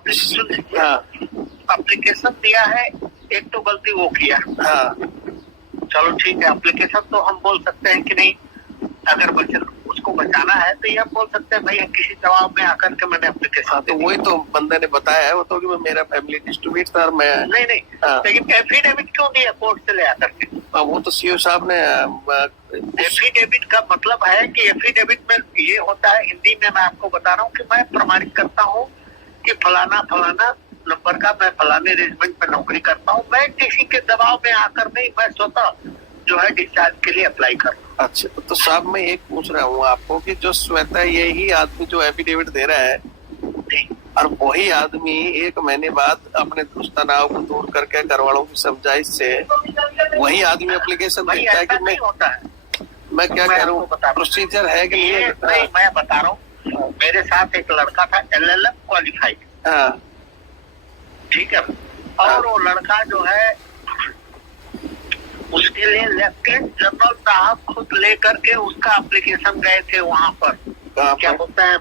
Application application दिया है, एक तो गलती वो किया। चलो ठीक है, एप्लीकेशन तो हम बोल सकते हैं कि नहीं, अगर उसको बचाना है तो ये हम बोल सकते हैं भाई किसी दबाव में आकर के मैंने एप्लीकेशन। तो वही तो बंदे ने बताया है, वो तो कि मेरा फैमिली डिस्ट्रीब्यूट था और मैं नहीं लेकिन एफिडेविट क्यों दिया कोर्ट से ले आकर के? वो तो सीओ साहब ने एफिडेविट का मतलब है कि एफिडेविट में ये होता है, हिंदी में मैं आपको बता रहा हूँ कि मैं प्रमाणित करता हूँ कि फलाना फलाना नंबर का मैं फलाने रेजिमेंट में नौकरी करता हूँ, मैं किसी के दबाव में आकर नहीं, मैं स्वतः जो है डिस्चार्ज के लिए अप्लाई कर रहा हूँ। अच्छा, तो साहब मैं एक पूछ रहा हूँ आपको कि जो श्वेता यही आदमी जो एफिडेविट दे रहा है और वही आदमी 1 महीने बाद अपने दुष्ट तनाव को दूर करके घरवालों की समझाइश से वही आदमी एप्लीकेशन देता है कि मैं होता है, मैं क्या करूँ, प्रोसीजर है कि नहीं? मैं बता रहा हूँ, मेरे साथ एक लड़का था LLM क्वालिफाइड, ठीक है, और वो लड़का जो है उसके लिए लेफ्टिनेंट जनरल साहब खुद लेकर के उसका एप्लीकेशन गए थे वहाँ पर, क्या बोलते हैं,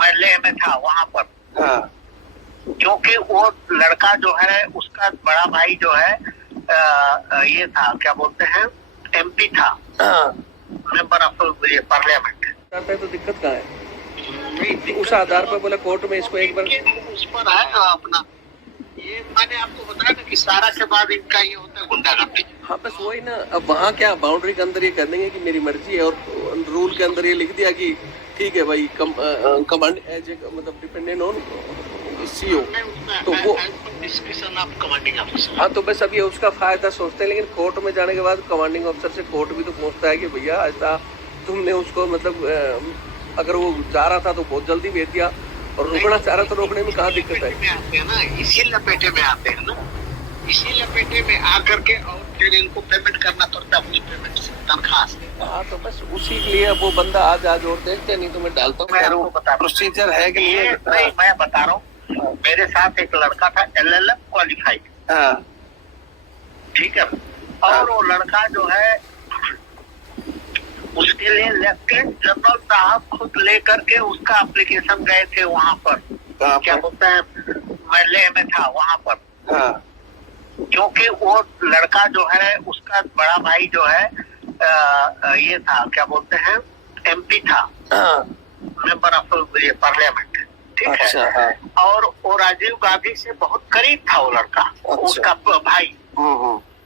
मैं ले में था वहाँ पर, क्योंकि वो लड़का जो है उसका बड़ा भाई जो है ये था, क्या बोलते हैं, MP था, मेंबर ऑफ पार्लियामेंट। तो दिक्कत कहाँ है? उस आधार पर बोला कोर्ट में इसको एक बार उस पर है अपना, ये मैंने आपको बताया ना कि सारा के बाद इनका ये होता है गुंडागर्दी। हाँ बस वही ना, अब वहाँ क्या बाउंड्री के अंदर ये कर देंगे कि मेरी मर्जी है, और रूल के अंदर ये लिख दिया कि ठीक है भाई, कमांड एज ए मतलब डिपेंडेंट ऑन CO, तो वो डिस्कशन ऑफ कमांडिंग ऑफिसर। हाँ तो बस अभी उसका फायदा सोचते हैं, लेकिन कोर्ट में जाने के बाद कमांडिंग ऑफिसर से कोर्ट भी तो पूछता है कि भैया ऐसा तुमने उसको मतलब अगर वो जा रहा था तो बहुत जल्दी भेज दिया, और रोकना चाह रहा तो रोकने में कहाँ दिक्कत है? इसी लपेटे में आते हैं ना, इसी लपेटे में आकर के, और फिर इनको पेमेंट करना पड़ता है अपनी पेमेंट से, तनख्वाह से। हाँ तो बस उसी के लिए वो बंदा आज और देखते नहीं तो मैं डालता हूँ। प्रोसीजर है कि नहीं? मैं बता रहा हूँ, मेरे साथ एक लड़का था LLM क्वालिफाइड, ठीक है, और वो लड़का जो है उसके लिए लेफ्टिनेंट जनरल साहब खुद लेकर के उसका एप्लीकेशन गए थे वहाँ पर, क्या बोलते हैं, मैं ले में था वहाँ पर, क्योंकि वो लड़का जो है उसका बड़ा भाई जो है ये था, क्या बोलते हैं, MP था, मेंबर ऑफ पार्लियामेंट, ठीक है, और वो राजीव गांधी से बहुत करीब था वो लड़का, उसका भाई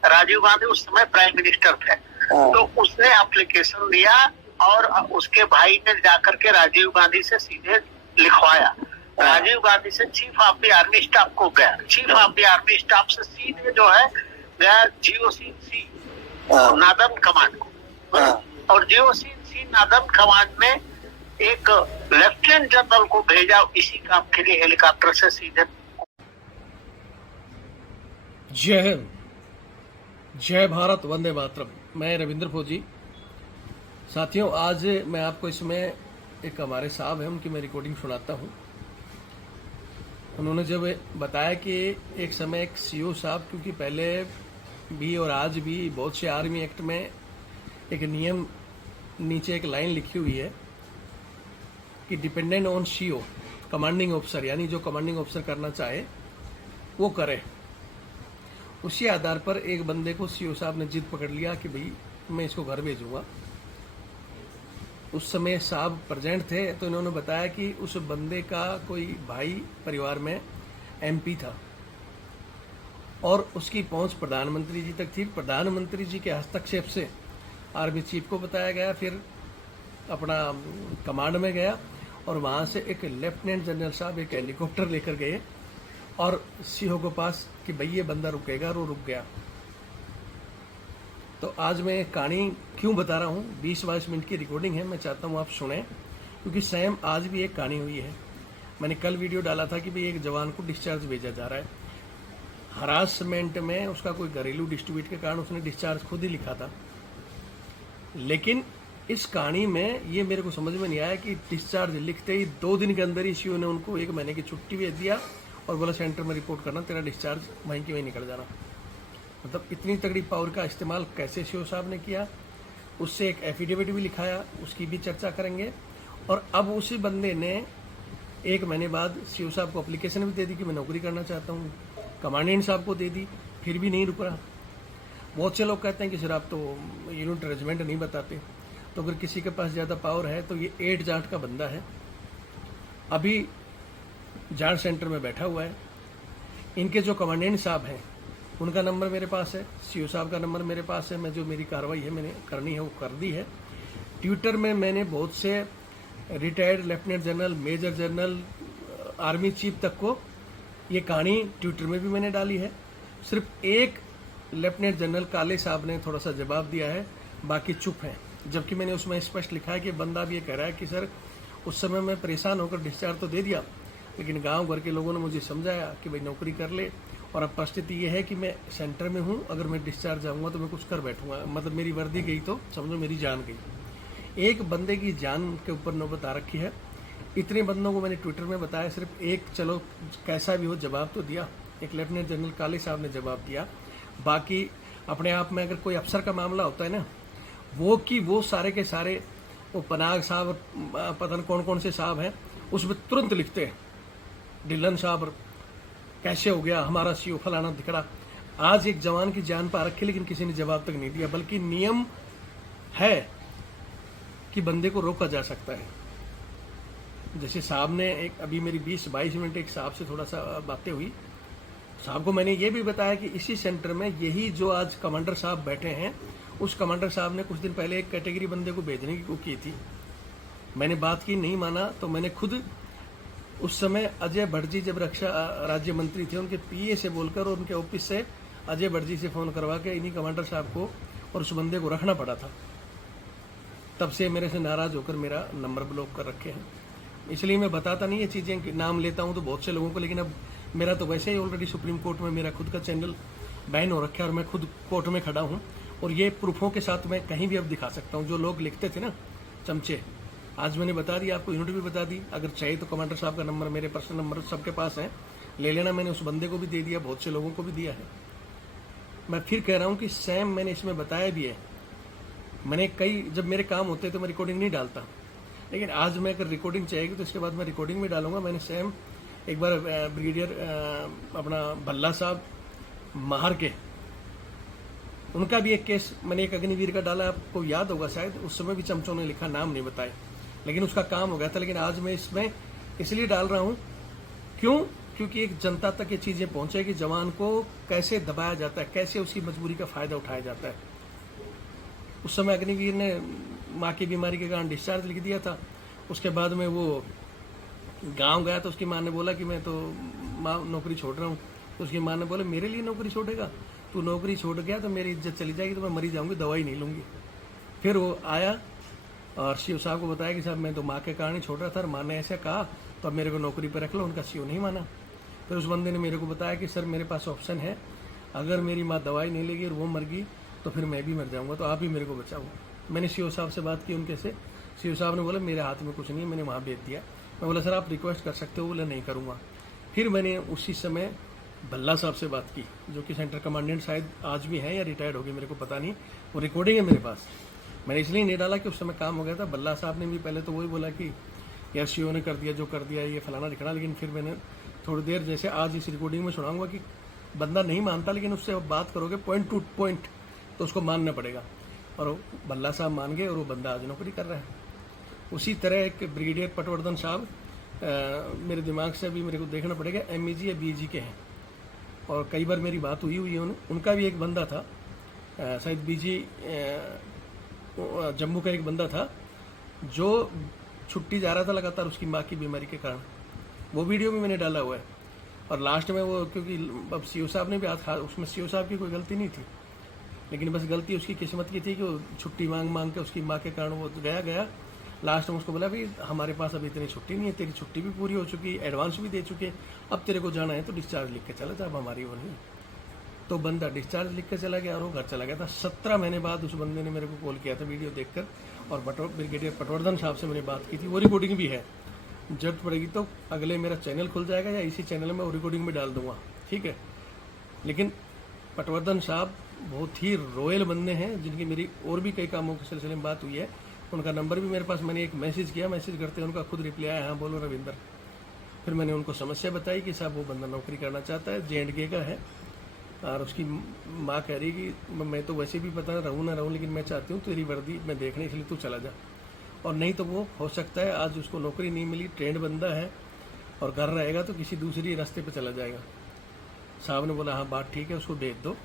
राजीव गांधी उस समय प्राइम मिनिस्टर थे, तो उसने एप्लीकेशन दिया और उसके भाई ने जाकर के राजीव गांधी से सीधे लिखवाया, राजीव गांधी से chief of the army staff को गया, chief of the army staff से सीधे जो है गया GOC नादर्न कमांड को, और GOC नादर्न कमांड में एक लेफ्टिनेंट जनरल को भेजा इसी काम के लिए हेलीकॉप्टर से सीधे। जय हिंद, जय भारत, वंदे मातरम। मैं रविंद्र फौजी। साथियों, आज मैं आपको इसमें एक हमारे साहब हैं उनकी मैं रिकॉर्डिंग सुनाता हूं। उन्होंने जब बताया कि एक समय एक CO साहब, क्योंकि पहले भी और आज भी बहुत से आर्मी एक्ट में एक नियम नीचे एक लाइन लिखी हुई है कि dependent on CO, commanding officer, यानी जो कमांडिंग ऑफिसर करना चाहे वो करे। उसी आधार पर एक बंदे को CO साहब ने जिद पकड़ लिया कि भाई मैं इसको घर भेजूंगा। उस समय साहब प्रेजेंट थे, तो इन्होंने बताया कि उस बंदे का कोई भाई परिवार में MP था और उसकी पहुंच प्रधानमंत्री जी तक थी। प्रधानमंत्री जी के हस्तक्षेप से आर्मी चीफ को बताया गया, फिर अपना कमांड में गया और वहाँ से एक लेफ्टिनेंट जनरल साहब एक हेलीकॉप्टर लेकर गए और CO के पास कि भाई ये बंदा रुकेगा, और वो रुक गया। तो आज मैं कहानी क्यों बता रहा हूँ, 20-22 मिनट की रिकॉर्डिंग है, मैं चाहता हूँ आप सुनें, क्योंकि सेम आज भी एक कहानी हुई है। मैंने कल वीडियो डाला था कि भाई एक जवान को डिस्चार्ज भेजा जा रहा है, हरासमेंट में उसका कोई घरेलू डिस्ट्रीब्यूट के कारण उसने डिस्चार्ज खुद ही लिखा था। लेकिन इस कहानी में ये मेरे को समझ में नहीं आया कि डिस्चार्ज लिखते ही 2 दिन के अंदर ही CO ने उनको 1 महीने की छुट्टी भेज दिया और बोला सेंटर में रिपोर्ट करना, तेरा डिस्चार्ज वहीं की वहीं निकल जाना। मतलब इतनी तगड़ी पावर का इस्तेमाल कैसे CO साहब ने किया, उससे एक एफिडेविट भी लिखाया, उसकी भी चर्चा करेंगे। और अब उसी बंदे ने 1 महीने बाद सीओ साहब को एप्लीकेशन भी दे दी कि मैं नौकरी करना चाहता हूँ, कमांडेंट साहब को दे दी, फिर भी नहीं रुक रहा। बहुत से लोग कहते हैं कि सर आप तो यूनिट रेजिमेंट नहीं बताते। तो अगर किसी के पास ज़्यादा पावर है तो ये 8 जाट का बंदा है, अभी जाट सेंटर में बैठा हुआ है। इनके जो कमांडेंट साहब हैं उनका नंबर मेरे पास है, सीओ साहब का नंबर मेरे पास है। मैं जो मेरी कार्रवाई है मैंने करनी है वो कर दी है। ट्विटर में मैंने बहुत से retired lieutenant general, major general, army chief तक को ये कहानी ट्विटर में भी मैंने डाली है। सिर्फ एक लेफ्टिनेंट जनरल काले साहब ने थोड़ा सा जवाब दिया है, बाकी चुप हैं। जबकि मैंने उसमें स्पष्ट लिखा है कि बंदा भी ये कह रहा है कि सर उस समय मैं परेशान होकर डिस्चार्ज तो दे दिया, लेकिन गांव भर के लोगों ने मुझे समझाया कि भाई नौकरी कर ले, और अब परिस्थिति ये है कि मैं सेंटर में हूँ, अगर मैं डिस्चार्ज जाऊँगा तो मैं कुछ कर बैठूँगा, मतलब मेरी वर्दी गई तो समझो मेरी जान गई। एक बंदे की जान के ऊपर नौबत आ रखी है। इतने बंदों को मैंने ट्विटर में बताया, सिर्फ एक चलो कैसा भी हो जवाब तो दिया, एक लेफ्टिनेंट जनरल काले साहब ने जवाब दिया। बाकी अपने आप में अगर कोई अफसर का मामला होता है ना, वो सारे के सारे वो पनाग साहब, पता नहीं कौन कौन से साहब हैं, उसमें तुरंत लिखते हैं ढिल्लन साहब कैसे हो गया, हमारा सीओ फलाना दिखड़ा। आज एक जवान की जान पा रखी लेकिन किसी ने जवाब तक नहीं दिया, बल्कि नियम है कि बंदे को रोका जा सकता है। जैसे साहब ने एक अभी मेरी 20-22 मिनट एक साहब से थोड़ा सा बातें हुई, साहब को मैंने ये भी बताया कि इसी सेंटर में यही जो आज कमांडर साहब बैठे हैं, उस कमांडर साहब ने कुछ दिन पहले एक कैटेगरी बंदे को भेजने की थी। मैंने बात की, नहीं माना, तो मैंने खुद उस समय अजय भट्टजी जब रक्षा राज्य मंत्री थे, उनके पीए से बोलकर और उनके ऑफिस से अजय भट्टजी से फ़ोन करवा के इन्हीं कमांडर साहब को और उस बंदे को रखना पड़ा था। तब से मेरे से नाराज़ होकर मेरा नंबर ब्लॉक कर रखे हैं। इसलिए मैं बताता नहीं ये चीज़ें, नाम लेता हूँ तो बहुत से लोगों को, लेकिन अब मेरा तो वैसे ही ऑलरेडी सुप्रीम कोर्ट में मेरा खुद का चैनल बैन हो रखा है और मैं खुद कोर्ट में खड़ा हूँ, और ये प्रूफों के साथ मैं कहीं भी अब दिखा सकता हूँ। जो लोग लिखते थे ना चमचे, आज मैंने बता दिया, आपको यूनिट भी बता दी। अगर चाहिए तो कमांडर साहब का नंबर, मेरे पर्सनल नंबर सबके पास है, ले लेना। मैंने उस बंदे को भी दे दिया, बहुत से लोगों को भी दिया है। मैं फिर कह रहा हूँ कि सैम मैंने इसमें बताया भी है। मैंने जब मेरे काम होते तो मैं रिकॉर्डिंग नहीं डालता, लेकिन आज मैं अगर रिकॉर्डिंग चाहिएगी तो इसके बाद मैं रिकॉर्डिंग में डालूंगा। मैंने सैम एक बार ब्रिगेडियर अपना भल्ला साहब महार के, उनका भी एक केस मैंने एक अग्निवीर का डाला, आपको याद होगा शायद, उस समय भी चमचों ने लिखा, नाम नहीं बताए, लेकिन उसका काम हो गया था। लेकिन आज मैं इसमें इसलिए डाल रहा हूँ क्योंकि एक जनता तक ये चीज़ें पहुँचे कि जवान को कैसे दबाया जाता है, कैसे उसकी मजबूरी का फ़ायदा उठाया जाता है। उस समय अग्निवीर ने माँ की बीमारी के कारण डिस्चार्ज लिख दिया था। उसके बाद में वो गांव गया तो उसकी माँ ने बोला कि मैं तो माँ नौकरी छोड़ रहा हूँ। तो उसकी माँ ने बोला मेरे लिए नौकरी छोड़ेगा, तू नौकरी छोड़ गया तो मेरी इज्जत चली जाएगी, तो मैं मरी जाऊँगी, दवाई नहीं लूँगी। फिर वो आया और सीओ साहब को बताया कि साहब मैं तो माँ के कारण ही छोड़ रहा था, और माँ ने ऐसा कहा तो अब मेरे को नौकरी पर रख लो। उनका सीओ नहीं माना। फिर उस बंदे ने मेरे को बताया कि सर मेरे पास ऑप्शन है, अगर मेरी माँ दवाई नहीं लेगी और वो मर गई तो फिर मैं भी मर जाऊँगा, तो आप ही मेरे को बचाओ। मैंने सीओ साहब से बात की उनके से, सीओ साहब ने बोला मेरे हाथ में कुछ नहीं है, मैंने वहाँ भेज दिया। मैं बोला सर आप रिक्वेस्ट कर सकते हो, बोला नहीं करूँगा। फिर मैंने उसी समय भल्ला साहब से बात की, जो कि सेंटर कमांडेंट शायद आज भी हैं या रिटायर्ड हो गए, मेरे को पता नहीं, वो रिकॉर्डिंग है मेरे पास। मैंने इसलिए नहीं डाला कि उस समय काम हो गया था। भल्ला साहब ने भी पहले तो वही बोला कि यार सीओ ने कर दिया जो कर दिया, ये फलाना दिखना, लेकिन फिर मैंने थोड़ी देर, जैसे आज इस रिकॉर्डिंग में सुनाऊंगा कि बंदा नहीं मानता, लेकिन उससे अब बात करोगे पॉइंट टू पॉइंट तो उसको मानना पड़ेगा। और भल्ला साहब मान गए और वो बंदा आज नौकरी कर रहा है। उसी तरह एक ब्रिगेडियर पटवर्धन साहब, मेरे दिमाग से अभी मेरे को देखना पड़ेगा MEG या BG के हैं, और कई बार मेरी बात हुई है उनका भी एक बंदा था, शायद BG जम्मू का एक बंदा था जो छुट्टी जा रहा था लगातार उसकी माँ की बीमारी के कारण। वो वीडियो भी मैंने डाला हुआ है। और लास्ट में वो, क्योंकि अब सीओ साहब ने भी हाथ, उसमें सीओ साहब की कोई गलती नहीं थी, लेकिन बस गलती उसकी किस्मत की थी कि वो छुट्टी मांग के उसकी माँ के कारण वो गया। लास्ट में उसको बोला भाई हमारे पास अभी इतनी छुट्टी नहीं है, तेरी छुट्टी भी पूरी हो चुकी, एडवांस भी दे चुके, अब तेरे को जाना है तो डिस्चार्ज लिख के चला जा, अब हमारी वो नहीं। तो बंदा डिस्चार्ज लिख के चला गया और वो घर चला गया था। 17 महीने बाद उस बंदे ने मेरे को कॉल किया था वीडियो देखकर, और ब्रिगेडियर पटवर्धन साहब से मैंने बात की थी। वो रिकॉर्डिंग भी है, जरूरत पड़ेगी तो अगले मेरा चैनल खुल जाएगा या इसी चैनल में वो रिकॉर्डिंग में डाल दूंगा, ठीक है। लेकिन पटवर्धन साहब बहुत ही रॉयल बंदे हैं, जिनकी मेरी और भी कई कामों के सिलसिले में बात हुई है। उनका नंबर भी मेरे पास, मैंने एक मैसेज किया, मैसेज करते हैं उनका खुद रिप्लाई आया, हाँ बोलो रविंदर। फिर मैंने उनको समस्या बताई कि साहब वो बंदा नौकरी करना चाहता है, J&K का है, और उसकी माँ कह रही कि मैं तो वैसे भी पता रहूँ ना रहूँ, लेकिन मैं चाहती हूँ तेरी वर्दी मैं देखने, इसलिए तू चला जा। और नहीं तो वो हो सकता है आज उसको नौकरी नहीं मिली, ट्रेंड बंदा है और घर रहेगा तो किसी दूसरी रास्ते पे चला जाएगा। साहब ने बोला हाँ बात ठीक है, उसको भेज दो।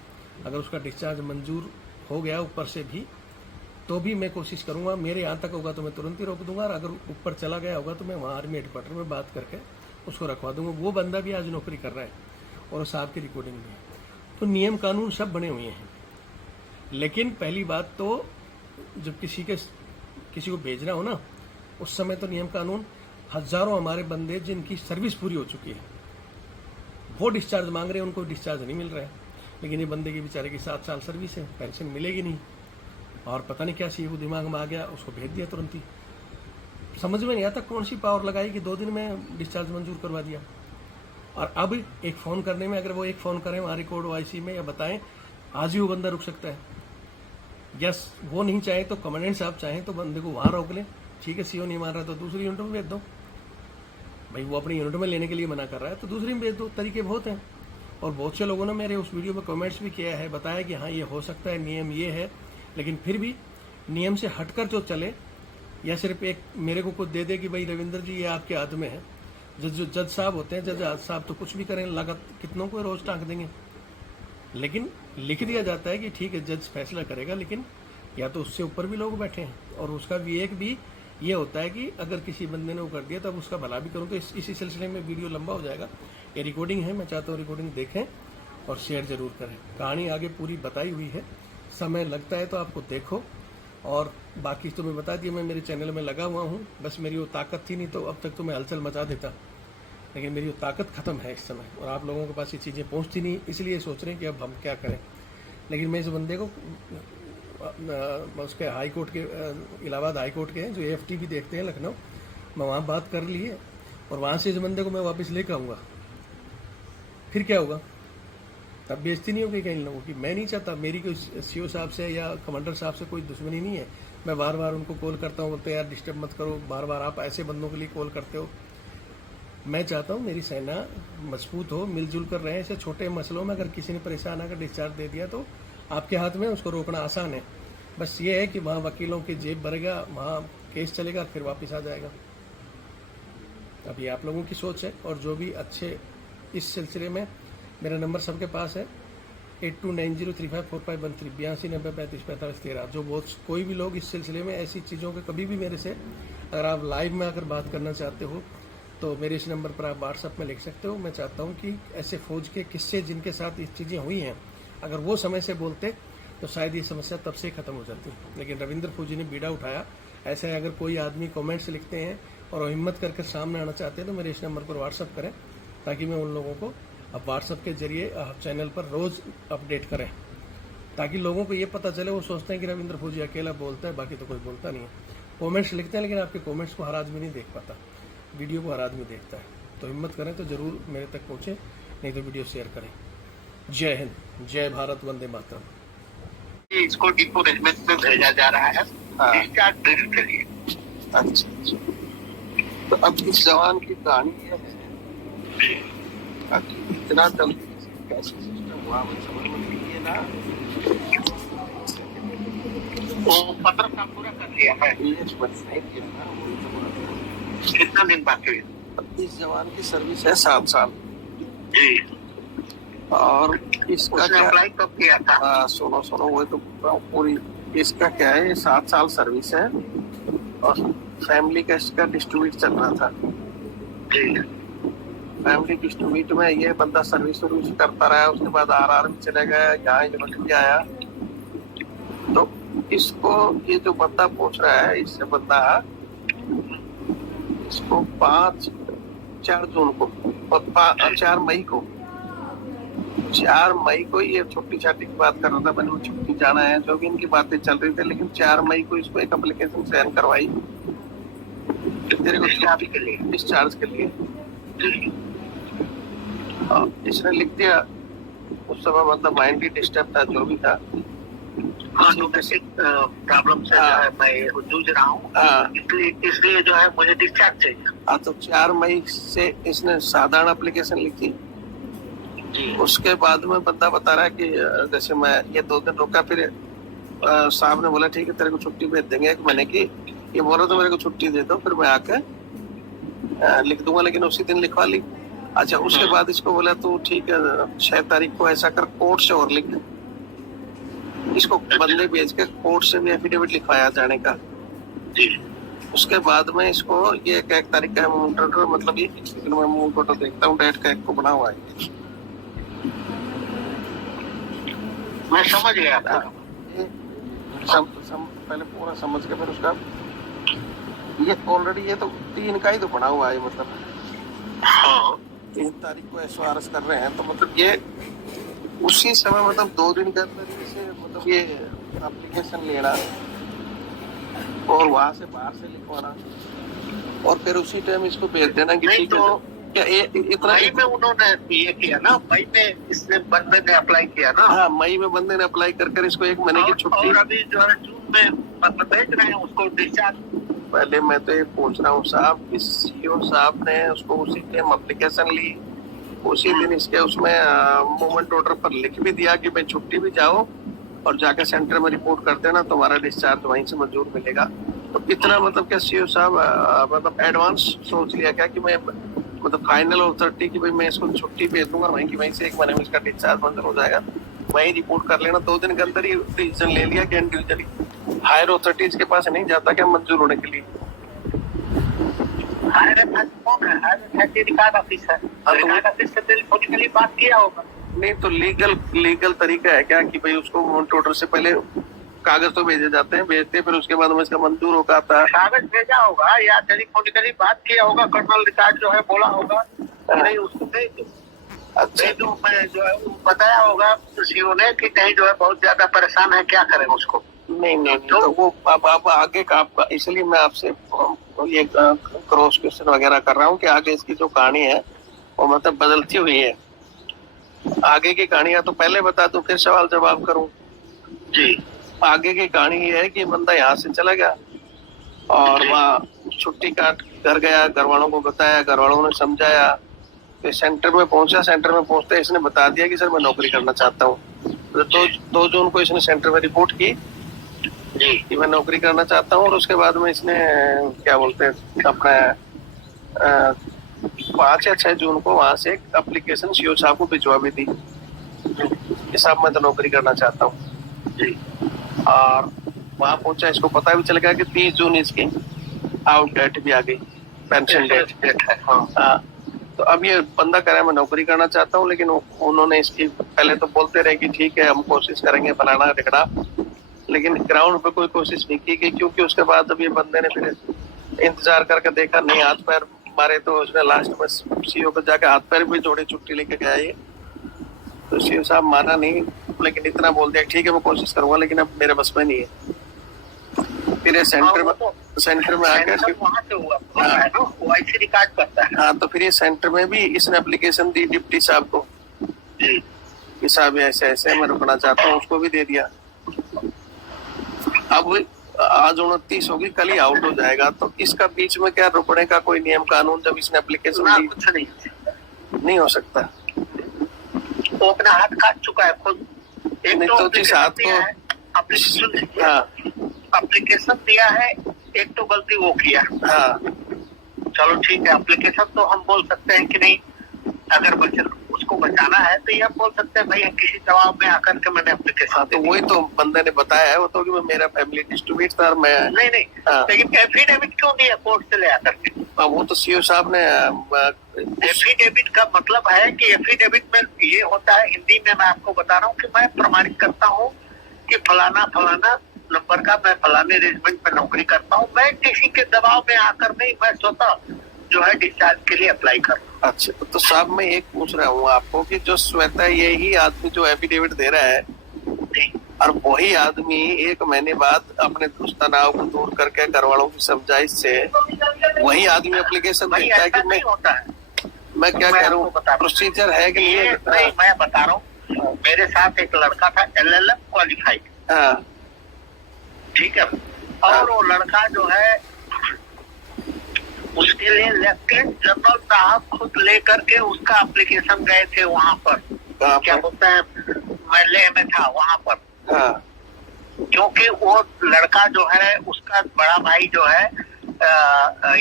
अगर उसका डिस्चार्ज मंजूर हो गया ऊपर से भी तो भी मैं कोशिश करूँगा, मेरे यहाँ तक होगा तो मैं तुरंत ही रोक दूंगा, और अगर ऊपर चला गया होगा तो मैं वहाँ आर्मी हेडक्वार्टर में बात करके उसको रखवा दूंगा। वो बंदा भी आज नौकरी कर रहा है और साहब की रिकॉर्डिंग भी है। तो नियम कानून सब बने हुए हैं, लेकिन पहली बात तो जब किसी को भेजना हो ना, उस समय तो नियम कानून, हजारों हमारे बंदे जिनकी सर्विस पूरी हो चुकी है वो डिस्चार्ज मांग रहे हैं, उनको डिस्चार्ज नहीं मिल रहा है। लेकिन ये बंदे की बेचारे की 7 साल सर्विस है, पेंशन मिलेगी नहीं, और पता नहीं क्या सी वो दिमाग में आ गया, उसको भेज दिया तुरंत ही। समझ में नहीं आता कौन सी पावर लगाई कि 2 दिन में डिस्चार्ज मंजूर करवा दिया। और अब एक फ़ोन करने में, अगर वो एक फ़ोन करें वहाँ रिकॉर्ड OIC में या बताएं, आज ही वो बंदा रुक सकता है। यस, वो नहीं चाहे तो कमांडेंट साहब चाहें तो बंदे को वहाँ रोक लें, ठीक है CO नहीं मान रहा तो दूसरी यूनिट में भेज दो। भाई वो अपनी यूनिट में लेने के लिए मना कर रहा है तो दूसरी में भेज दो, तरीके बहुत हैं। और बहुत से लोगों ने मेरे उस वीडियो में कमेंट्स भी किया है, बताया कि हाँ ये हो सकता है, नियम ये है, लेकिन फिर भी नियम से हटकर जो चले, या सिर्फ एक मेरे को कुछ दे दे कि भाई रविंद्र जी ये आपके हाथ में है। जो जज साहब होते हैं, जज साहब तो कुछ भी करें, लागत कितनों को रोज टाँक देंगे, लेकिन लिख दिया जाता है कि ठीक है जज फैसला करेगा, लेकिन या तो उससे ऊपर भी लोग बैठे हैं। और उसका विवेक भी ये होता है कि अगर किसी बंदे ने वो कर दिया तब उसका भला भी करूँ। तो इसी सिलसिले में वीडियो लंबा हो जाएगा, ये रिकॉर्डिंग है, मैं चाहता हूँ रिकॉर्डिंग देखें और शेयर ज़रूर करें। कहानी आगे पूरी बताई हुई है, समय लगता है तो आपको देखो, और बाकी तो मैं बता दिया, मैं मेरे चैनल में लगा हुआ हूँ। बस मेरी वो ताकत थी नहीं तो अब तक तो मैं हलचल मचा देता, लेकिन मेरी वो ताकत ख़त्म है इस समय, और आप लोगों के पास ये चीज़ें पहुँचती नहीं, इसलिए सोच रहे हैं कि अब हम क्या करें। लेकिन मैं इस बंदे को उसके हाई कोर्ट के, इलाहाबाद हाई कोर्ट के हैं जो AFT भी देखते हैं लखनऊ, मैं वहाँ बात कर ली है, और वहाँ से इस बंदे को मैं वापस लेकर आऊँगा। फिर क्या होगा, तब बेइज्जती नहीं होगी कई लोगों की। मैं नहीं चाहता, मेरी कोई CO साहब से या कमांडर साहब से कोई दुश्मनी नहीं है। मैं बार बार उनको कॉल करता हूँ, बोलते यार डिस्टर्ब मत करो, बार बार आप ऐसे बंदों के लिए कॉल करते हो। मैं चाहता हूँ मेरी सेना मजबूत हो, मिलजुल कर रहे। ऐसे छोटे मसलों में अगर किसी ने परेशान आकर डिस्चार्ज दे दिया तो आपके हाथ में, उसको रोकना आसान है। बस ये है कि वहाँ वकीलों की जेब भरेगा, वहाँ केस चलेगा, फिर वापस आ जाएगा। अभी आप लोगों की सोच है, और जो भी अच्छे इस सिलसिले में, मेरा नंबर सबके पास है 8290354513 8290354513। जो बहुत कोई भी लोग इस सिलसिले में ऐसी चीज़ों के कभी भी मेरे से, अगर आप लाइव में आकर बात करना चाहते हो तो मेरे इस नंबर पर आप व्हाट्सएप में लिख सकते हो। मैं चाहता हूँ कि ऐसे फौज के किस्से जिनके साथ ये चीज़ें हुई हैं, अगर वो समय से बोलते तो शायद ये समस्या तब से ख़त्म हो जाती। लेकिन रविंद्र फौजी ने बीड़ा उठाया। ऐसे अगर कोई आदमी कमेंट्स लिखते हैं और हिम्मत करके सामने आना चाहते हैं तो मेरे इस नंबर पर व्हाट्सअप करें, ताकि मैं उन लोगों को अब व्हाट्सअप के जरिए चैनल पर रोज़ अपडेट करें, ताकि लोगों को ये पता चले। वो सोचते हैं कि रविंद्र फौजी अकेला बोलता है, बाकी तो कोई बोलता नहीं है। कमेंट्स लिखते हैं, लेकिन आपके कमेंट्स को हर आदमी नहीं देख पाता, वीडियो को हर आदमी देखता है। तो हिम्मत करें तो ज़रूर मेरे तक पहुँचे, नहीं तो वीडियो शेयर करें। जय हिंद, जय भारत, वंदे मातरम। इसको डिपो रेजिमेंट में भेजा जा रहा है डिस्चार्ज ड्रिल के लिए। अच्छा, तो अब इस जवान की कहानी ये है, इतना जल्दी कैसे सिस्टम हुआ मुझे समझ में नहीं है ना। वो 15 साल पूरा कर लिया है, कितना दिन बाकी है? अब इस जवान की सर्विस है 7 साल जी, और इसका क्या अप्लाई कब किया था? सुनो वो तो पूरी, इसका क्या है, ये 7 साल सर्विस है और फैमिली का इसका डिस्ट्रीब्यूट चल रहा था जी। फैमिली डिस्ट्रीब्यूट में ये बंदा सर्विस करता रहा, उसके बाद RR में चला गया, यहाँ यूनिवर्सिटी आया। तो इसको ये जो बंदा पूछ रहा है, इससे बंदा इसको 4 जून को और 4 मई को 4 मई को ये छुट्टी छाट्टी की बात कर रहा था, मैंने छुट्टी जाना है, जो भी इनकी बातें चल रही थी। लेकिन 4 मई को इसको एक एप्लीकेशन साइन करवाई तेरे को डिस्चार्ज के लिए। इसने लिख दिया, उस समय मतलब माइंड भी डिस्टर्ब था, जो भी था। हाँ, प्रॉब्लम से मैं जूझ रहा हूँ, इसलिए जो है मुझे डिस्चार्ज चाहिए। हाँ, तो 4 मई से इसने साधारण एप्लीकेशन लिखी। उसके बाद में बंदा बता रहा है कि जैसे मैं ये 2 दिन रुका, फिर साहब ने बोला ठीक है तेरे को छुट्टी भेज देंगे 1 महीने की। ये बोला तो मेरे को छुट्टी दे दो, फिर मैं आके लिख दूंगा, लेकिन उसी दिन लिखवा ली। अच्छा, उसके बाद इसको बोला तो ठीक है 6 तारीख को ऐसा कर कोर्ट से और लिख, इसको बंदे भेज के कोर्ट से भी एफिडेविट लिखवाया जाने का। उसके बाद में इसको ये 1 तारीख का मूव टोटल, मतलब ये मैं मूव टोटल देखता हूँ, डेट का 1 को बना हुआ है। मैं समझ गया था। पहले पूरा समझ के फिर उसका ये ऑलरेडी ये तो 3 का ही तो बना हुआ है, मतलब 3 तारीख को SORS कर रहे हैं, तो मतलब ये उसी समय मतलब 2 दिन के अंदर से मतलब ये एप्लीकेशन लेना और वहां से बाहर से लिखवाना और फिर उसी टाइम इसको भेज देना कि ठीक है। क्या इतना मई में उन्होंने ये किया ना, मई में इसने बंदे ने अप्लाई किया ना। हाँ, मई में बंदे ने अप्लाई कर इसको 1 महीने की छुट्टी, और अभी जो है जून में मतलब भेज रहे हैं उसको डिस्चार्ज। पहले मैं तो ये पूछ रहा हूँ साहब, इस सीओ साहब ने उसको उसी टाइम एप्लीकेशन ली, उसी दिन इसके उसमें मूवमेंट ऑर्डर पर लिख भी दिया कि भाई छुट्टी भी जाओ और जाकर सेंटर में रिपोर्ट कर देना, तुम्हारा डिस्चार्ज वहीं से मंजूर मिलेगा। तो इतना मतलब क्या सीओ साहब मतलब एडवांस सोच लिया क्या कि मैं मतलब फाइनल अथॉरिटी की भाई मैं इसको छुट्टी भेज दूंगा, वहीं की वहीं से 1 महीने में इसका डिस्चार्ज मंजूर हो जाएगा, वहीं रिपोर्ट कर लेना। 2 दिन के अंदर ही डिसीजन ले लिया कि इंडिविजुअली हायर अथॉरिटीज के पास नहीं जाता क्या मंजूर होने के लिए। Higher authority record officer, record office से टेलीफोनिकली बात किया होगा। नहीं तो लीगल तरीका है क्या कि भाई उसको मूवमेंट ऑर्डर से पहले कागज तो भेजे जाते हैं, भेजते फिर उसके बाद में इसका मंजूर होगा आता है। कागज भेजा होगा या टेलीफोनिकली बात किया होगा, कर्नल रिकॉर्ड जो है बोला होगा नहीं उसको भेज दो। अच्छा, तो मैं जो है बताया होगा सीओ ने कि कहीं जो है बहुत ज्यादा परेशान है, क्या करें उसको। नहीं तो वो अब आगे का आपका, इसलिए मैं आपसे ये क्रॉस क्वेश्चन वगैरह कर रहा हूँ कि आगे इसकी जो कहानी है वो मतलब बदलती हुई है। आगे की कहानी है तो पहले बता दूं फिर सवाल जवाब करूं जी। आगे की कहानी ये है कि बंदा यहाँ से चला गया और वहाँ छुट्टी काट घर गया, घर वालों को बताया, घर वालों ने समझाया, फिर सेंटर में पहुंचा। सेंटर में पहुंचते इसने बता दिया कि सर मैं नौकरी करना चाहता हूँ। तो 2 जून को इसने सेंटर में रिपोर्ट की जी कि मैं नौकरी करना चाहता हूँ, और उसके बाद में इसने क्या बोलते हैं अपना 5 या 6 जून को वहां से एक एप्लीकेशन सीओ साहब को भिजवा भी दी कि साहब मैं तो नौकरी करना चाहता हूँ जी। और वहां पहुंचा, इसको पता भी चल गया कि 30 जून इसकी आउट डेट भी आ गई, पेंशन डेट है। हाँ, तो अब ये बंदा कह रहा है मैं नौकरी करना चाहता हूँ, लेकिन उन्होंने इसकी पहले तो बोलते रहे कि ठीक है हम कोशिश करेंगे फलाना टिकड़ा, लेकिन ग्राउंड पे कोई कोशिश नहीं की गई, क्योंकि उसके बाद जब ये बंदे ने फिर इंतजार करके देखा, नहीं हाथ पैर मारे, तो उसने लास्ट में सीओ पे जाके हाथ पैर भी जोड़े, छुट्टी लेके गया ये। तो सीओ साहब माना नहीं, लेकिन इतना बोल दिया ठीक है मैं कोशिश करूंगा, लेकिन अब मेरे बस में नहीं है। फिर ये सेंटर में आकर वहाँ से हुआ है ना, वो ऐसे रिकॉर्ड करता है। हाँ, तो फिर ये सेंटर में भी इसने एप्लीकेशन दी डिप्टी साहब को जी कि साहब ऐसे ऐसे मैं रुकना चाहता हूँ, उसको भी दे दिया। अब आज 29 होगी, कल ही आउट हो जाएगा, तो इसका बीच में क्या रुकने का कोई नियम कानून, जब इसने एप्लीकेशन दी कुछ नहीं हो सकता। तो अपना हाथ काट चुका है खुद। एक नहीं तो जिस हाथ को एप्लीकेशन दिया है, एक तो गलती वो किया। हाँ, चलो ठीक है, एप्लीकेशन तो हम बोल सकते हैं कि नहीं, अगर उसको बचाना है तो ये बोल सकते हैं भाई किसी दबाव में आकर के मैंने एप्लीकेशन। तो वही तो बंदे ने बताया है, वो तो कि मेरा फैमिली डिस्ट्रीब्यूट था, मैं नहीं लेकिन एफिडेविट क्यों दिया कोर्ट से ले आकर के? वो तो सीओ साहब ने एफिडेविट का मतलब है कि एफिडेविट में ये होता है, हिंदी में मैं आपको बता रहा हूँ कि मैं प्रमाणित करता हूँ कि फलाना फलाना नंबर का मैं फलाने रेजिमेंट में नौकरी करता हूँ, मैं किसी के दबाव में आकर नहीं, मैं स्वतः जो है डिस्चार्ज के लिए अप्लाई कर। अच्छा, तो साहब मैं एक पूछ रहा हूँ आपको कि जो श्वेता यही आदमी जो एफिडेविट दे रहा है, और वही आदमी 1 महीने बाद अपने तनाव को दूर करके घर वालों की समझाइश से वही आदमी एप्लीकेशन देता है कि मैं क्या कह रहा हूँ, प्रोसीजर है कि नहीं? मैं बता रहा हूँ, मेरे साथ एक लड़का था LLM क्वालिफाइड। हाँ ठीक है, और वो लड़का जो है उसके लिए लेफ्टिनेंट जनरल साहब खुद लेकर के उसका एप्लीकेशन गए थे वहाँ पर। क्या बोलते हैं, मैं लेह में था वहाँ पर। हाँ। क्योंकि वो लड़का जो है उसका बड़ा भाई जो है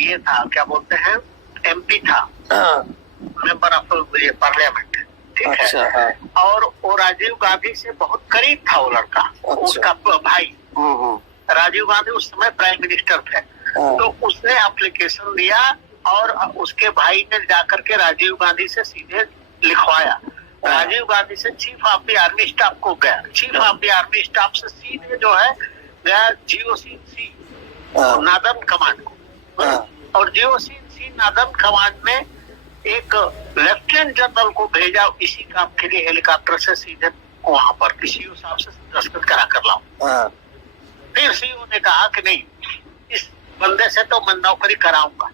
ये था, क्या बोलते हैं, MP था, मेंबर ऑफ पार्लियामेंट, ठीक अच्छा, है। हाँ। और वो राजीव गांधी से बहुत करीब था वो लड़का। अच्छा। उसका भाई राजीव गांधी उस समय प्राइम मिनिस्टर थे। तो उसने एप्लीकेशन दिया और उसके भाई ने जाकर के राजीव गांधी से सीधे लिखवाया। राजीव गांधी से chief of the army staff को गया, chief of the army staff से सीधे जो है गया GOC नादर्न कमांड को, और GOC नादर्न कमांड ने एक लेफ्टिनेंट जनरल को भेजा इसी काम के लिए, हेलीकॉप्टर से सीधे वहां पर सीओ साहब से दस्तखत करा कर लाऊं। फिर सीओ ने कहा कि नहीं, इस बंदे से तो मैं नौकरी कराऊंगा।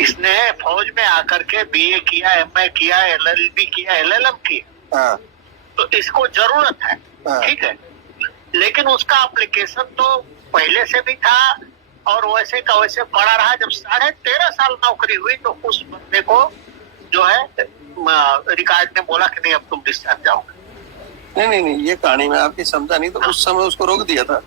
इसने फौज में आकर के BA किया, MA किया, LLB किया, LLM किया, तो इसको जरूरत है, ठीक है। लेकिन उसका एप्लीकेशन तो पहले से भी था और वैसे का वैसे पड़ा रहा। जब 13.5 साल नौकरी हुई तो उस बंदे को जो है रिकॉर्ड ने बोला कि नहीं अब तुम डिस्चार्ज जाओगे। नहीं, ये कहानी में आपकी समझा नहीं। तो उस समय उसको रोक दिया था।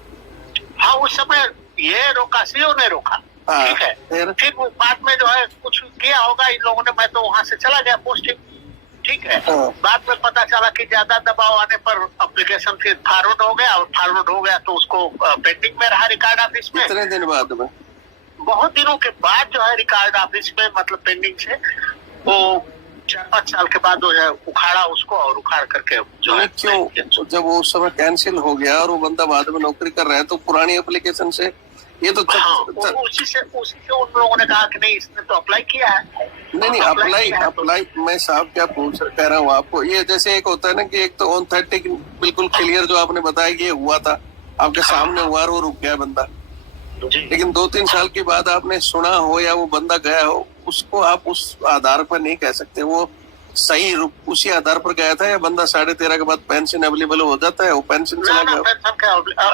हाँ, उस समय ये रोका, सीओ ने रोका, ठीक है। फिर बाद में जो है कुछ किया होगा इन लोगों ने, मैं तो वहां से चला गया पोस्टिंग, ठीक है। बाद में पता चला कि ज्यादा दबाव आने पर एप्लीकेशन फिर फॉरवर्ड हो गया, और फॉरवर्ड हो गया तो उसको पेंडिंग में रहा रिकॉर्ड ऑफिस में। कितने दिन बाद में? बहुत दिनों के बाद जो है रिकॉर्ड ऑफिस में, मतलब पेंडिंग से वो 4-5 साल के बाद जो है उखाड़ा उसको, और उखाड़ करके जो है क्यों, जब वो उस समय कैंसिल हो गया और वो बंदा बाद में नौकरी कर रहा है, तो पुरानी एप्लीकेशन से ये तो उसी से उन लोगों ने कहा कि नहीं, इसने तो अप्लाई किया है। नहीं, अप्लाई मैं साहब क्या कह रहा हूँ आपको, ये जैसे एक होता है ना कि एक तो ऑथेंटिक बिल्कुल क्लियर जो आपने बताया कि ये हुआ था, आपके सामने हुआ और वो रुक गया बंदा, लेकिन 2-3 साल के बाद आपने सुना हो या वो बंदा गया हो, उसको आप उस आधार पर नहीं कह सकते वो सही उसी आधार पर गया था, या बंदा 13.5 के बाद पेंशन अवेलेबल हो जाता है, वो पेंशन चला गया। पेंशन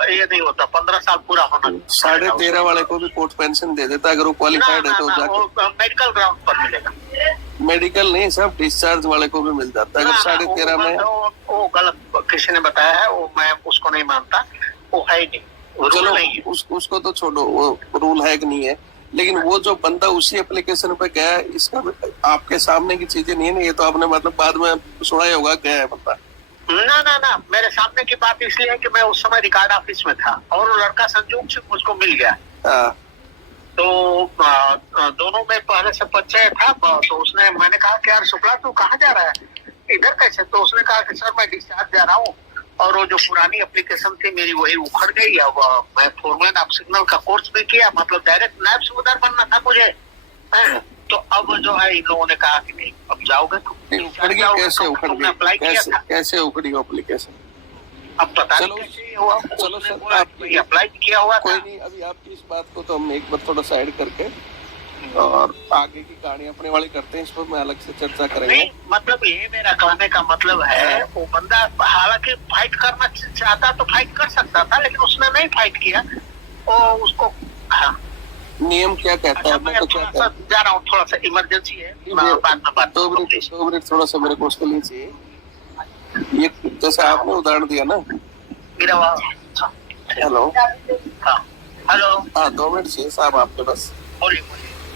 ये नहीं होता, 15 साल पूरा होना। 13.5 वाले को भी कोर्ट पेंशन दे देता है अगर वो क्वालिफाइड है तो जाके मेडिकल ग्राउंड पर मिलेगा। मेडिकल नहीं, सब डिस्चार्ज वाले को भी मिल जाता है। अगर 13.5 में वो गलत किसी ने बताया है, वो मैं उसको नहीं मानता, वो है ही नहीं। चलो उसको तो छोड़ो, वो रूल है कि नहीं है, लेकिन वो जो बंदा उसी एप्लीकेशन पे गया, इसका आपके सामने की चीजें नहीं है ना, ये तो आपने मतलब बाद में सुना ही होगा गया है बंदा। ना, मेरे सामने की बात इसलिए है कि मैं उस समय रिकॉर्ड ऑफिस में था और वो लड़का संजोग से मुझको मिल गया। तो दोनों में पहले से परिचय था। तो उसने, मैंने कहा कि यार शुक्ला तू कहाँ जा रहा है, इधर कैसे? तो उसने कहा कि सर मैं डिस्चार्ज जा रहा हूँ, और वो जो पुरानी एप्लीकेशन थी मेरी वही उखड़ गई। अब मैं फोरमैन ऑफ सिग्नल का कोर्स भी किया, मतलब डायरेक्ट नायब सूबेदार बनना था मुझे। तो अब जो है इन लोगों ने कहा कि नहीं अब जाओगे तो कैसे उखड़ गई, कैसे उखड़ी एप्लीकेशन? अब पता चलो सर, आपने अप्लाई किया हुआ कोई नहीं। अभी आपकी इस बात को तो हम एक बार थोड़ा साइड करके और आगे की कहानी अपने वाली करते हैं, इस पर मैं अलग से चर्चा करेंगे। नहीं, मतलब ये मेरा कहने का मतलब है, वो बंदा हालांकि फाइट करना चाहता तो फाइट कर सकता था, लेकिन उसने नहीं फाइट किया। वो उसको नियम क्या कहता है? मैं तो क्या जा रहा हूँ, थोड़ा सा इमरजेंसी है, बाद में बात। 2 मिनट थोड़ा सा मेरे को उसके लिए चाहिए। ये जैसे आपने उदाहरण दिया ना, हेलो हेलो, हाँ 2 मिनट चाहिए साहब आपके बस। बोलिए।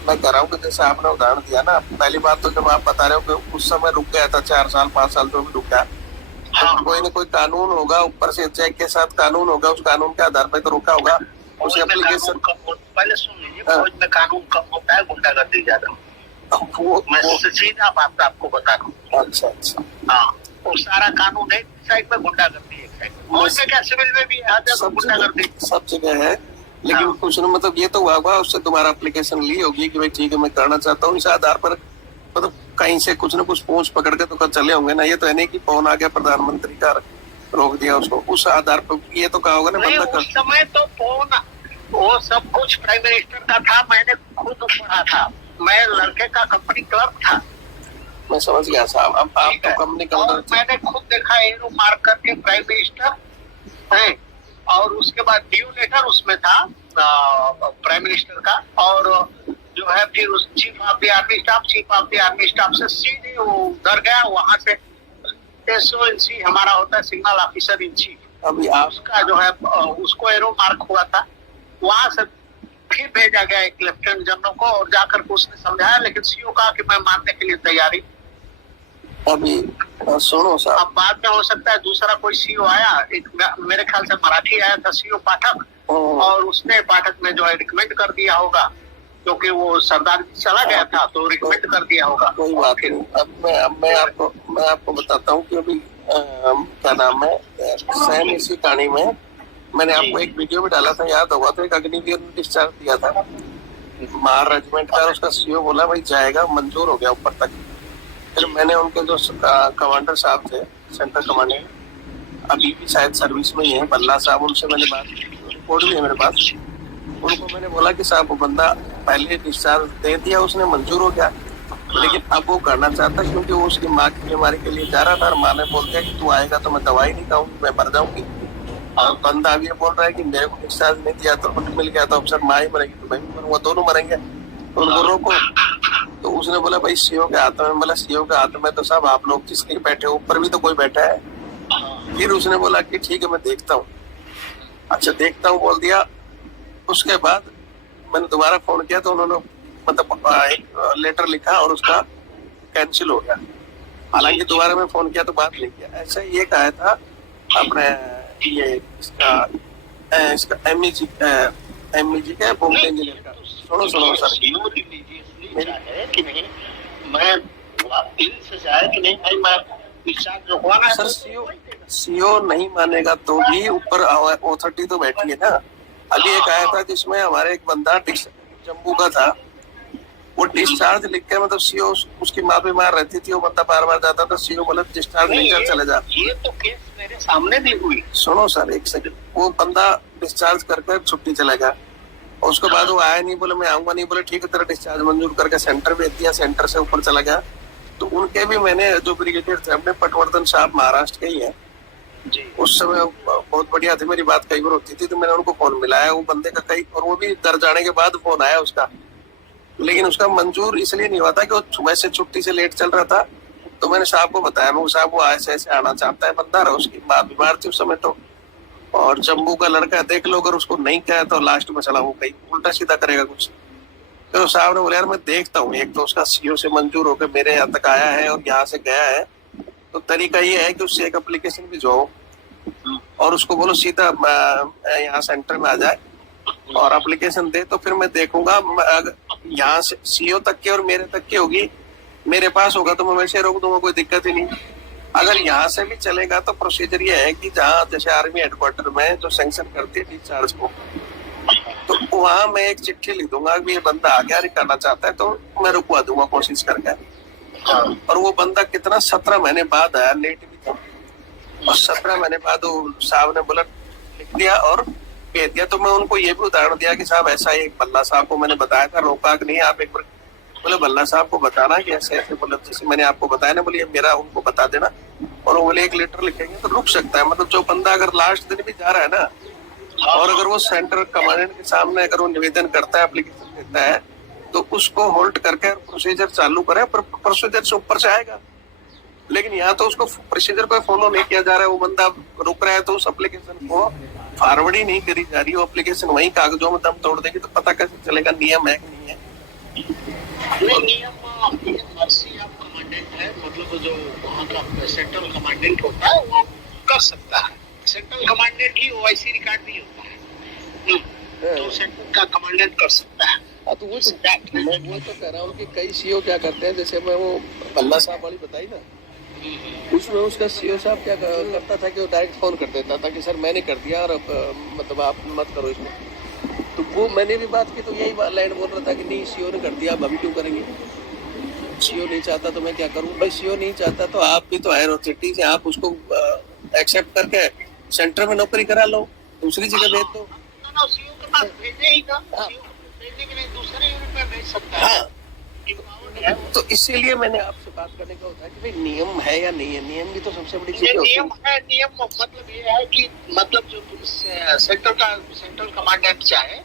मैं कह रहा हूँ कि जैसे आपने उदाहरण दिया ना, पहली बात तो जब आप बता रहे हो कि उस समय रुक गया था 4 साल 5 साल जो भी रुक गया, तो कोई ना कोई कानून होगा, ऊपर से चेक के साथ कानून होगा, उस कानून के आधार पर तो रुका होगा उस एप्लीकेशन। पहले सुन लीजिए, फौज में कानून कम होता है, गुंडागर्दी ज्यादा। मैं सीधा बात आपको बता रहा हूँ। अच्छा, हाँ, वो सारा कानून एक साइड में, गुंडागर्दी एक साइड। फौज में क्या, सिविल में भी गुंडागर्दी सब जगह है। लेकिन कुछ ना, मतलब ये तो हुआ उससे तुम्हारा एप्लीकेशन ली होगी कि भाई ठीक है मैं करना चाहता हूँ, इस आधार पर मतलब कहीं से कुछ ना कुछ पहुंच पकड़ के तो चले होंगे ना। ये तो है नहीं कि फोन आ गया प्रधानमंत्री का रोक दिया उसको, उस आधार पर ये तो कहा होगा ना बंदा। उस समय तो फोन वो सब कुछ प्राइम मिनिस्टर का था, मैंने खुद पढ़ा था, मैं लड़के का कंपनी क्लर्क था। मैं समझ गया साहब, अब आप तो कंपनी क्लर्क। मैंने खुद देखा एरो मार्क करके प्राइम मिनिस्टर है, और उसके बाद ड्यू लेटर उसमें था, प्राइम मिनिस्टर का, और जो है फिर उस chief of the army staff से सीधे वो उधर गया। वहां से SONC हमारा होता है सिग्नल ऑफिसर इन चीफ, अभी उसका जो है उसको एरो मार्क हुआ था। वहां से फिर भेजा गया एक लेफ्टिनेंट जनरल को, और जाकर के उसने समझाया, लेकिन CO कहा कि मैं मानने के लिए तैयारी। अभी सुनो साहब, अब बाद में हो सकता है दूसरा कोई CO आया, एक मेरे ख्याल से मराठी आया था CO पाठक, और उसने पाठक में जो है रिकमेंड कर दिया होगा, क्योंकि वो सरदार चला गया था तो रिकमेंड कर दिया होगा। कोई बात नहीं। अब मैं आपको बताता हूँ कि अभी क्या नाम है, सैम इसी कहानी में मैंने आपको एक वीडियो भी डाला था, याद होगा, तो एक अग्निवीर ने डिस्चार्ज दिया था महार रेजिमेंट का। उसका CO बोला भाई जाएगा, मंजूर हो गया ऊपर तक। फिर मैंने उनके जो कमांडर साहब थे, सेंटर कमांडर, अभी भी शायद सर्विस में ही है, बल्ला साहब, उनसे मैंने बात, रिपोर्ट भी है मेरे पास। उनको मैंने बोला कि साहब वो बंदा पहले डिस्चार्ज दे दिया, उसने मंजूर हो गया, लेकिन अब वो करना चाहता क्योंकि वो उसकी माँ की बीमारी के लिए जा रहा था, और माँ ने बोल दिया कि तू आएगा तो मैं दवाई नहीं खाऊंगी, मैं मर जाऊंगी। और बंदा अब ये बोल रहा है कि मेरे को डिस्चार्ज नहीं दिया तो कुछ मिल गया तो अफसर माँ ही मरेगी तो मैं भी मरूंगा, दोनों मरेंगे, तो उनको रोको। तो उसने बोला भाई CO के हाथ में। बोला CO के हाथ में तो साहब आप लोग जिसके बैठे हो, ऊपर भी तो कोई बैठा है। फिर उसने बोला कि ठीक है मैं देखता हूँ। अच्छा देखता हूँ बोल दिया। उसके बाद मैंने दोबारा फोन किया तो उन्होंने मतलब एक लेटर लिखा और उसका कैंसिल हो गया। हालांकि दोबारा मैं फोन किया तो बात नहीं किया। ऐसा ये कहा था अपने ये इसका MEG का बोम्बे इंजीनियर का। सुनो सर, है कि नहीं, मैं दिल से चाहे कि नहीं भाई मैं डिस्चार्ज रुकवाना। सर CO नहीं मानेगा तो भी ऊपर अथॉरिटी तो बैठी है ना। अभी एक आया था जिसमें हमारे एक बंदा जम्मू का था, वो डिस्चार्ज लिख के मतलब CO उसकी माँ बीमार रहती थी, वो बंदा बार बार जाता था, CO बोला डिस्चार्ज लेकर चले जा। ये तो केस मेरे सामने भी हुई। सुनो सर एक सेकंड, वो बंदा डिस्चार्ज करके छुट्टी चला गया, और उसके बाद वो आया नहीं, बोले मैं आऊंगा नहीं, बोले ठीक है तेरा डिस्चार्ज मंजूर करके सेंटर भेज दिया, सेंटर से ऊपर चला गया। तो उनके भी मैंने जो ब्रिगेडियर थे अपने पटवर्धन साहब महाराष्ट्र के ही है, उस समय बहुत बढ़िया थे, मेरी बात कई बार होती थी, तो मैंने उनको फोन मिलाया वो बंदे का कई, और वो भी दर जाने के बाद फोन आया उसका, लेकिन उसका मंजूर इसलिए नहीं हुआ था कि वो सुबह से छुट्टी से लेट चल रहा था। तो मैंने साहब को बताया, मैं साहब वो ऐसे ऐसे आना चाहता है बंदा, उसकी माँ बीमार थी उस समय तो, और जम्मू का लड़का देख लो, अगर उसको नहीं कहा तो लास्ट में चला वो कहीं उल्टा सीधा करेगा कुछ। तो साहब ने बोला यार मैं देखता हूँ, एक तो उसका CO से मंजूर होकर मेरे यहाँ तक आया है और यहाँ से गया है, तो तरीका ये है कि उससे एक एप्लीकेशन भिजवाओ और उसको बोलो सीधा यहाँ सेंटर में आ जाए और एप्लीकेशन दे, तो फिर मैं देखूंगा यहाँ से CO तक की और मेरे तक की होगी, मेरे पास होगा तो मैं वैसे रोक दूंगा, कोई दिक्कत ही नहीं। अगर यहाँ से भी चलेगा तो प्रोसीजर ये है कि जहाँ जैसे आर्मी हेडक्वार्टर में जो सैंक्शन करती है डिस्चार्ज को, तो वहां मैं एक चिट्ठी लिख दूंगा कि ये बंदा आ गया करना चाहता है, तो मैं रुकवा दूंगा कोशिश करके। और वो बंदा कितना 17 महीने बाद आया, लेट भी था, और 17 महीने बाद वो साहब ने बोला लिख दिया और भेज दिया। तो मैं उनको ये भी उदाहरण दिया कि साहब ऐसा एक बल्ला साहब को मैंने बताया था, रोका कि नहीं आप एक बार, बोले बल्ला साहब को बताना कि ऐसे ऐसे, बोले जैसे मैंने आपको बताया ना, बोलिए मेरा उनको बता देना, और वो बोले एक लेटर लिखेंगे तो रुक सकता है। मतलब जो बंदा अगर लास्ट दिन भी जा रहा है ना, और अगर वो सेंटर कमांडेंट के सामने अगर वो निवेदन करता है, एप्लीकेशन देता है, तो उसको होल्ड करके प्रोसीजर चालू करे, पर प्रोसीजर से ऊपर से आएगा। लेकिन यहाँ तो उसको प्रोसीजर को फॉलो नहीं किया जा रहा है, वो बंदा रुक रहा है, तो उस एप्लीकेशन को फॉरवर्ड ही नहीं करी जा रही, वो एप्लीकेशन वही कागजों में दम तोड़ देगी, तो पता कैसे चलेगा नियम है कि नहीं है। नियम मर्सी ऑफ कमांडेंट है, मतलब जो वहाँ का सेंट्रल कमांडेंट होता है वो कर सकता है, सेंट्रल कमांडेंट ही OIC रिकॉर्ड नहीं होता है, तो सेंट्रल का कमांडेंट कर सकता है। तो वो तो कह रहा हूँ कि कई CO क्या करते हैं, जैसे मैं वो बल्ला साहब वाली बताई ना, उसमें उसका CO साहब क्या करता था कि वो डायरेक्ट फोन कर देता था कि सर मैंने कर दिया और मतलब आप मत करो इसमें। तो वो मैंने भी बात की तो यही लाइन बोल रहा था कि नहीं CO ने कर दिया, अब अभी क्यों करेंगे, CO नहीं चाहता तो मैं क्या करूँ। भाई CO नहीं चाहता तो आप भी तो हायर अथॉरिटी से आप उसको एक्सेप्ट करके सेंटर में नौकरी करा लो, दूसरी जगह भेज दो। CO के पास भेजे ही ना, भेजने के लिए दूसरे यूनिट में भेज सकता है। तो इसीलिए मैंने आपसे बात करने का होता है कि भाई नियम है या नहीं है, नियम भी तो सबसे बड़ी चीज होती है। नियम है, नियम मतलब ये है कि मतलब जो सेंट्रल कमांडेंट चाहे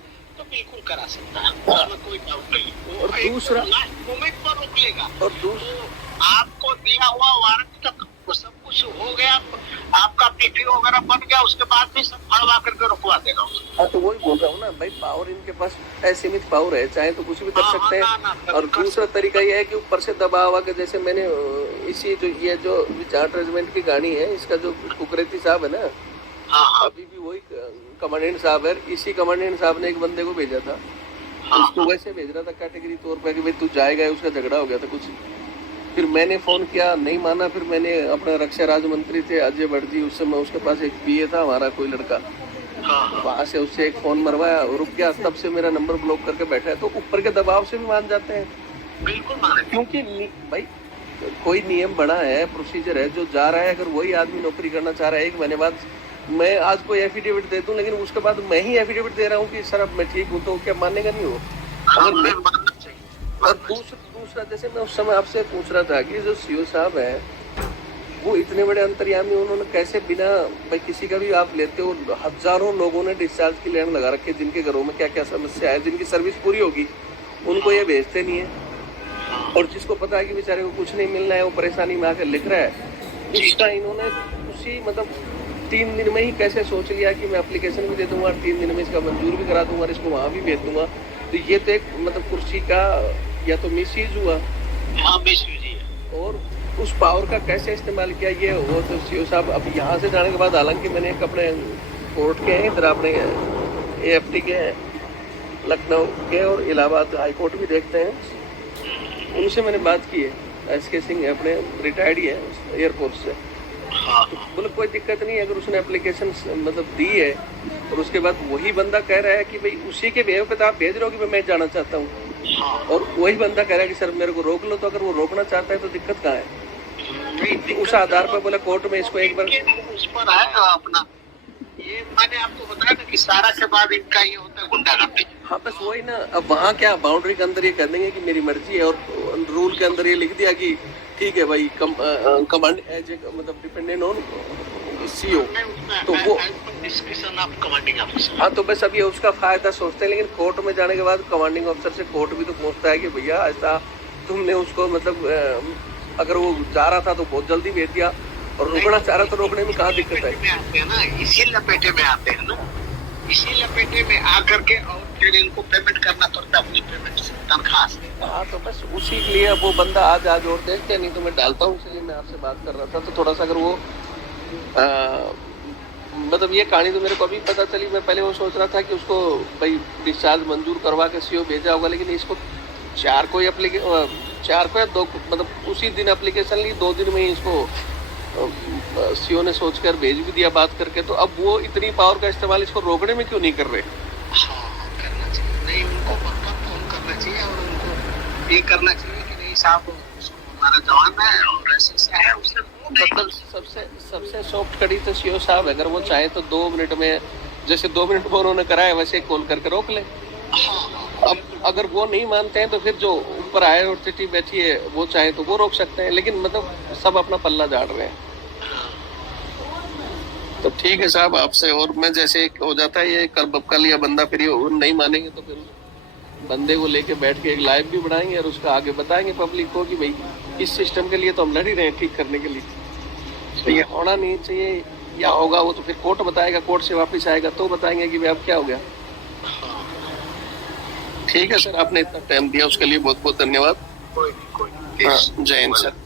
तो बिल्कुल करा सकता है, उसमें कोई डाउट नहीं। और दूसरा मोमेंट पर रोक लेगा। और दूसरा तो आपको दिया हुआ वारंट तक सब कुछ हो गया, आपका पीपी वगैरह बन गया, उसके बाद भी सब फड़वा करके रुकवा देगा उसको। हाँ, तो वही बोल रहा हूँ ना भाई, पावर इनके पास असीमित पावर है, चाहे तो कुछ भी कर सकते हैं। और दूसरा तरीका यह है कि ऊपर से दबाव आके, जैसे मैंने इसी जो ये जो विचार रेजिमेंट की गाड़ी है, इसका जो कुकरेती साहब है ना, अभी भी वही कमांडेंट साहब है, इसी कमांडेंट साहब ने एक बंदे को भेजा था, उसको वैसे भेज रहा था कैटेगरी तौर पर कि भाई तू जाएगा, उसका झगड़ा हो गया था कुछ। फिर मैंने फोन किया, नहीं माना। फिर मैंने अपना रक्षा राज्य मंत्री थे अजय भट्ट जी, उस समय उसके पास एक पीए था हमारा कोई लड़का, वहां से उससे एक फोन मरवाया, रुक गया, तब से मेरा नंबर ब्लॉक करके बैठा है। तो ऊपर के दबाव से भी मान जाते हैं, बिल्कुल माने, क्योंकि भाई कोई नियम बना है, प्रोसीजर है, जो जा रहा है। अगर वही आदमी नौकरी करना चाह रहा है, 1 महीने बाद मैं आज कोई एफिडेविट दे दूं, लेकिन उसके बाद मैं ही एफिडेविट दे रहा हूँ कि सर अब मैं ठीक हूँ, तो क्या मानेगा नहीं हो? अगर मैं मानना चाहिए। और दूसरा जैसे मैं उस समय आपसे पूछ रहा था कि जो सीओ साहब है, वो इतने बड़े अंतर्यामी, उन्होंने कैसे बिना भाई किसी का भी आप लेते हो, हजारों लोगों ने डिस्चार्ज की लाइन लगा रखी है, जिनके घरों में क्या क्या समस्या है, जिनकी सर्विस पूरी होगी, उनको ये भेजते नहीं है। और जिसको पता है कि बेचारे को कुछ नहीं मिलना है, वो परेशानी में आकर लिख रहा है। इसका इन्होंने उसी मतलब 3 दिन में ही कैसे सोच लिया कि मैं एप्लीकेशन भी दे दूंगा, 3 दिन में इसका मंजूर भी करा दूंगा, इसको वहाँ भी भेज दूंगा। तो ये तो एक मतलब कुर्सी का या तो मिसयूज हुआ, हाँ मिसयूज है। और उस पावर का कैसे इस्तेमाल किया, ये वो तो सीओ साहब अब यहाँ से जाने के बाद, हालांकि मैंने एक अपने कोर्ट के हैं इधर, अपने AFT के हैं लखनऊ के, और इलाहाबाद हाई कोर्ट भी देखते हैं, उनसे मैंने बात की है। SK सिंह अपने रिटायर्ड ही है एयरफोर्स से, तो बोले कोई दिक्कत नहीं है, अगर उसने एप्लीकेशन मतलब दी है और उसके बाद वही बंदा कह रहा है कि भाई उसी के बेव पे तो आप भेज रहे हो कि मैं जाना चाहता हूँ, और वही बंदा कह रहा है कि सर मेरे को रोक लो, तो अगर वो रोकना चाहता है तो दिक्कत कहाँ है? उस आधार पर बोले कोर्ट में इसको एक बार उस पर है अपना, ये मैंने आपको बताया था कि सारा के बाद इनका ये होता है गुंडागर्दी। हाँ बस वही ना, अब वहाँ क्या बाउंड्री के अंदर ये कर देंगे कि मेरी मर्जी है, और रूल के अंदर ये लिख दिया कि ठीक है भाई, कमांड एज मतलब डिपेंडेंट ऑन CO, तो वो डिस्कशन ऑफ कमांडिंग ऑफिसर। हाँ, तो बस अभी उसका फायदा सोचते हैं, लेकिन कोर्ट में जाने के बाद कमांडिंग ऑफिसर से कोर्ट भी तो पूछता है कि भैया ऐसा तुमने उसको मतलब अगर वो जा रहा था तो बहुत जल्दी भेज दिया, और रुकना चाह रहा तो रोकने में कहाँ दिक्कत है? आते हैं ना, इसी लपेटे में आते हैं ना, इसी लपेटे में आकर के, और फिर इनको पेमेंट करना पड़ता है अपनी पेमेंट से, तनख्वाह से। हाँ, तो बस उसी के लिए वो बंदा आज और देखते हैं, नहीं तो मैं डालता हूँ, इसलिए मैं आपसे बात कर रहा था। तो थोड़ा सा अगर वो मतलब ये कहानी तो मेरे को अभी पता चली, मैं पहले वो सोच रहा था कि उसको भाई डिस्चार्ज मंजूर करवा के CO भेजा होगा, लेकिन इसको 4 को या 2 मतलब उसी दिन एप्लीकेशन ली, 2 दिन में ही इसको CO ने सोचकर भेज भी दिया बात करके। तो अब वो इतनी पावर का इस्तेमाल इसको रोकने में क्यों नहीं कर रहे? हाँ, करना चाहिए, नहीं उनको पक्का फोन करना चाहिए, और उनको ये करना चाहिए कि नहीं साहब हमारा जवान है और ऐसा है, उससे मतलब सबसे सॉफ्ट कड़ी तो CO साहब, अगर वो चाहे तो 2 मिनट में, जैसे 2 मिनट में उन्होंने कराया वैसे कॉल करके रोक ले। अब अगर वो नहीं मानते हैं तो फिर जो ऊपर आए और चिट्ठी बैठी है वो चाहे तो वो रोक सकते हैं, लेकिन मतलब सब अपना पल्ला झाड़ रहे हैं। तो ठीक है साहब, आपसे और मैं जैसे हो जाता है ये कल या बंदा फिर नहीं मानेंगे तो फिर बंदे को लेके बैठ के एक लाइव भी बनाएंगे और उसका आगे बताएंगे पब्लिक को कि भाई इस सिस्टम के लिए तो हम लड़ ही रहे हैं ठीक करने के लिए, तो ये होना नहीं चाहिए। या होगा वो तो फिर कोर्ट बताएगा, कोर्ट से वापस आएगा तो बताएंगे कि भाई अब क्या हो गया। ठीक है सर, आपने इतना टाइम दिया उसके लिए बहुत बहुत धन्यवाद। जय हिंद सर।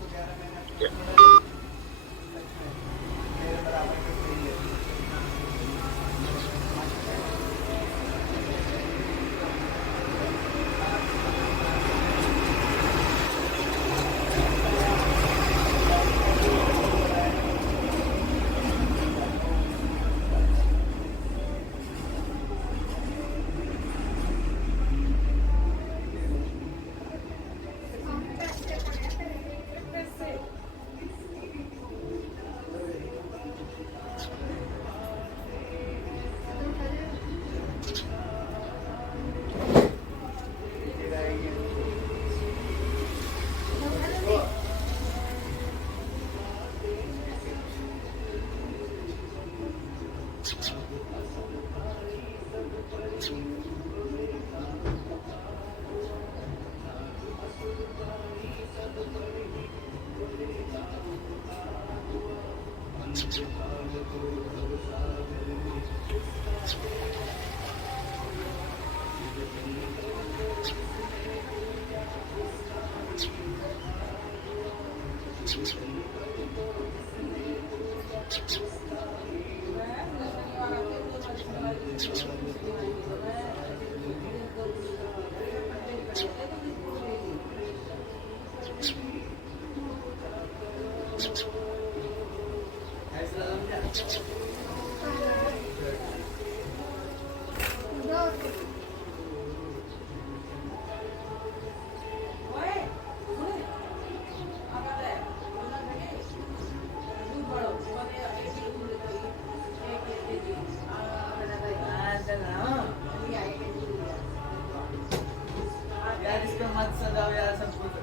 यार इस पे मत सजाओ यार सब कुछ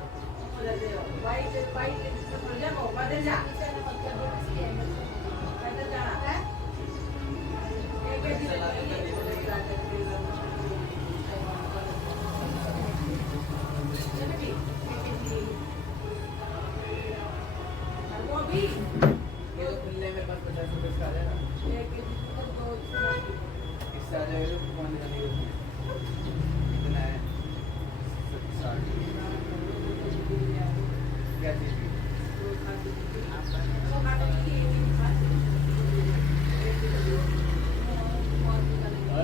ये तो खुले में बस 50 रुपए का आ जाएगा इससे आ जाएगा तो कौन का नहीं कितना है 60 क्या चीज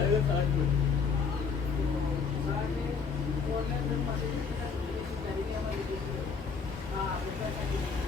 आएगा 60 रुपए हाँ